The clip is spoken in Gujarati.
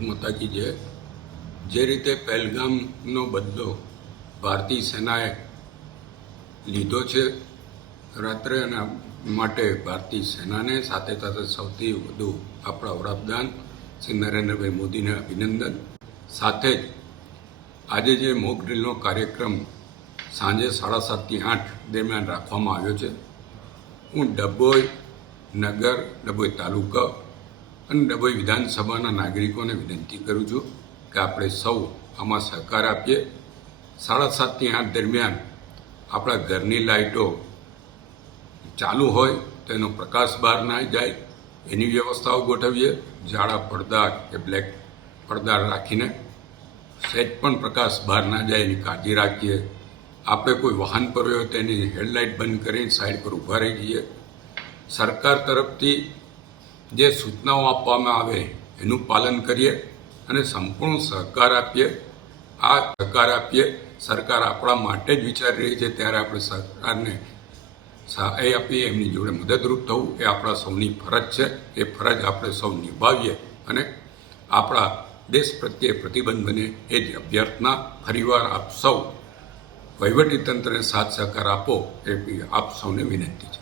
ભારત માતા કી જય। જે રીતે પહેલગામનો બદલો ભારતીય સેનાએ લીધો છે રાત્રે, એના માટે ભારતીય સેનાને સાથે સાથે સૌથી વધુ આપણા વડાપ્રધાન શ્રી નરેન્દ્રભાઈ મોદીને અભિનંદન। સાથે જ આજે જે મોક ડ્રીલનો કાર્યક્રમ સાંજે 7:30 થી 8 દરમિયાન રાખવામાં આવ્યો છે, હું ડભોઈ નગર, ડભોઈ તાલુકા અને ડભોઈ વિધાનસભાના નાગરિકોને વિનંતી કરું છું કે આપણે સૌ આમાં સહકાર આપીએ। 7:30 થી 8 દરમિયાન આપણા ઘરની લાઇટો ચાલુ હોય તો એનો પ્રકાશ બહાર ના જાય એની વ્યવસ્થાઓ ગોઠવીએ। જાડા પડદા કે બ્લેક પડદા રાખીને સહેજ પણ પ્રકાશ બહાર ના જાય એની કાળજી રાખીએ। આપણે કોઈ વાહન પર હોય તો એની હેડલાઇટ બંધ કરીને સાઈડ પર ઊભા રહી જઈએ। સરકાર તરફથી જે સૂચનાઓ આપવામાં આવે એનું પાલન કરીએ અને સંપૂર્ણ સહકાર આપીએ। આ સહકાર આપીએ, સરકાર આપણા માટે જ વિચારી રહી છે ત્યારે આપણે સરકારને સહાય આપીએ, એમની જોડે મદદરૂપ થવું એ આપણા સૌની ફરજ છે। એ ફરજ આપણે સૌ નિભાવીએ અને આપણા દેશ પ્રત્યે પ્રતિબદ્ધ બને એ જ અભ્યર્થના ફરીવાર આપ સૌ વહીવટીતંત્રને સાથ સહકાર આપો એ આપ સૌને વિનંતી છે।